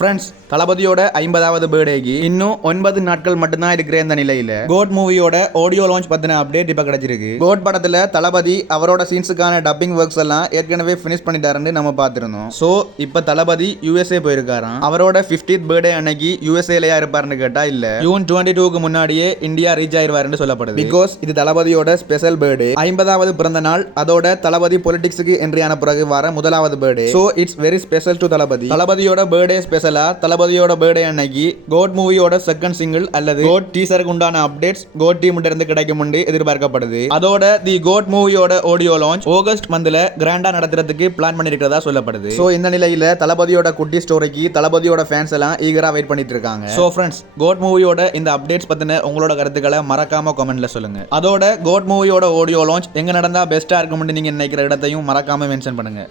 Friends, தளபதியோட 50வது பர்த்டேக்கு இன்னும் 9 நாட்கள் மட்டும்தான் இருக்கிற இந்த நிலையில கோட் மூவியோட ஆடியோ லான்ச் பத்தின அப்டேட் இப்ப கிடைச்சிருக்கு. கோட் படத்துல தளபதி அவரோட சீன்ஸுக்கான டப்பிங் ஒர்க்ஸ் எல்லாம் ஏற்கனவே ஃபினிஷ் பண்ணிட்டாருன்னு நம்ம பார்த்திருந்தோம். சோ இப்ப தளபதி USA போயிருக்காராம். அவரோட 50th பர்த்டே அன்னைக்கு USAலயா இருப்பாருன்னு கேட்டா இல்ல, ஜூன் 22க்கு முன்னாடியே இந்தியா ரீச் ஆயிருவாருன்னு சொல்லப்படுது. பிகாஸ் இது தளபதியோட ஸ்பெஷல் பர்த்டே, 50வது பிறந்த நாள், அதோட தளபதி பொலிட்டிக்ஸுக்கு என்ட்ரி ஆன பிறகு வர முதலாவது birthday. So it's very special to தளபதி. தளபதியோட பர்த்டே ஸ்பெஷலா தளபதியோட பர்த்டே அன்னைக்கு கோட் மூவியோட செகண்ட் சிங்கிள் அல்லது கோட் டீசருக்கு உண்டான அப்டேட்ஸ் கோட் டீம் இருந்து கிடைக்கும் என்று எதிர்பார்க்கப்படுது. அதோட தி கோட் மூவியோட ஆடியோ லான்ச் ஆகஸ்ட் மந்த்ல கிராண்டா நடத்துறதுக்கு பிளான் பண்ணிருக்கிறதா சொல்லப்படுது. சோ இந்த நிலையில தளபதியோட குட்டி ஸ்டோரிக்கு தளபதியோட ஃபேன்ஸ் எல்லாம் ஈகரா வெயிட் பண்ணிட்டு இருக்காங்க. சோ ஃப்ரெண்ட்ஸ், கோட் மூவியோட இந்த அப்டேட்ஸ் பத்தின உங்களோட கருத்துக்களை மறக்காம கமெண்ட்ல சொல்லுங்க. அதோட கோட் மூவியோட ஆடியோ லான்ச் எங்க நடந்தா பெஸ்டா இருக்கும்னு நீங்க நினைக்கிற இடத்தையும் மறக்காம மென்ஷன் பண்ணுங்க.